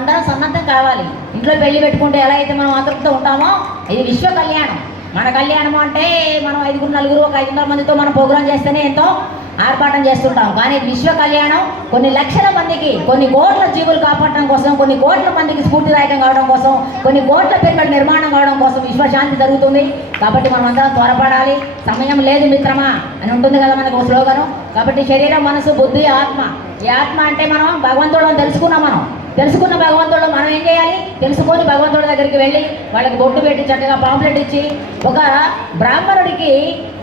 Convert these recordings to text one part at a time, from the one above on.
అందరం సన్నద్ధం కావాలి. ఇంట్లో పెళ్లి పెట్టుకుంటే ఎలా అయితే మనం ఆతృతతో ఉంటామో ఇది విశ్వ కళ్యాణం. మన కళ్యాణం అంటే మనం 5 నలుగురు ఒక 500 మందితో మనం ప్రోగ్రాం చేస్తేనే ఎంతో ఆర్పాటం చేస్తుంటాం. కానీ విశ్వ కళ్యాణం కొన్ని లక్షల మందికి, కొన్ని కోట్ల జీవులు కాపాడడం కోసం, కొన్ని కోట్ల మందికి స్ఫూర్తిదాయకం కావడం కోసం, కొన్ని కోట్ల పిల్లల నిర్మాణం కావడం కోసం విశ్వశాంతి జరుగుతుంది. కాబట్టి మనం అందరం త్వరపడాలి. సమయం లేదు మిత్రమా అని ఉంటుంది కదా మనకు స్లోగను. కాబట్టి శరీరం, మనసు, బుద్ధి, ఆత్మ. ఈ ఆత్మ అంటే మనం భగవంతుడు తెలుసుకున్నాం. తెలుసుకున్న భగవంతుడు మనం ఏం చేయాలి? తెలుసుకొని భగవంతుడి దగ్గరికి వెళ్ళి వాళ్ళకి బొట్టు పెట్టి చక్కగా పాంప్లెట్ ఇచ్చి, ఒక బ్రాహ్మణుడికి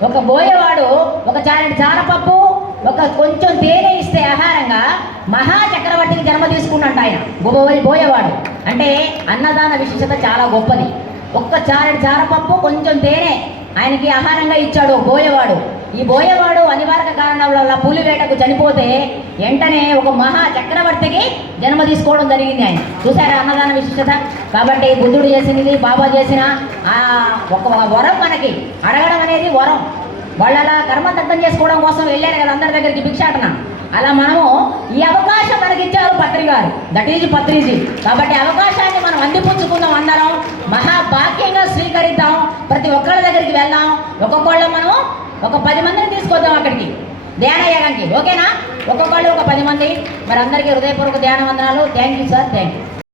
ఒక బోయవాడు ఒక చారెడు చారపప్పు ఒక కొంచెం తేనె ఇస్తే ఆహారంగా మహా చక్రవర్తికి జన్మ తీసుకున్నట్టు ఆయన బోయవాడు. అంటే అన్నదాన విశిష్టత చాలా గొప్పది. ఒక్క చారెడు చారపప్పు కొంచెం తేనె ఆయనకి ఆహారంగా ఇచ్చాడు బోయవాడు. ఈ బోయవాడు అనివార్య కారణాల వల్ల పులి వేటకు చనిపోతే వెంటనే ఒక మహా చక్రవర్తికి జన్మ తీసుకోవడం జరిగింది. ఆయన చూసారా అన్నదాన విశిష్టత. కాబట్టి బుద్ధుడు చేసినది, బాబా చేసిన ఒక వరం మనకి అడగడం అనేది వరం. వాళ్ళు అలా కర్మ దగ్ధం చేసుకోవడం కోసం వెళ్ళారు కదా అందరి దగ్గరికి భిక్షాటన. అలా మనము ఈ అవకాశం మనకి ఇచ్చారు పత్రి గారు, దట్ ఈజ్ పత్రిజీ. కాబట్టి అవకాశాన్ని మనం అందిపుచ్చుకుందాం, అందరం మహాభాగ్యంగా స్వీకరిద్దాం. ప్రతి ఒక్కళ్ళ దగ్గరికి వెళ్దాం. ఒక్కొక్కళ్ళు మనం ఒక 10 మందిని తీసుకొద్దాం అక్కడికి ధ్యానయాగానికి. ఓకేనా? ఒక్కొక్కళ్ళు ఒక 10 మంది. మరి అందరికీ హృదయపూర్వక ధ్యాన వందనాలు. Thank you sir. Thank you.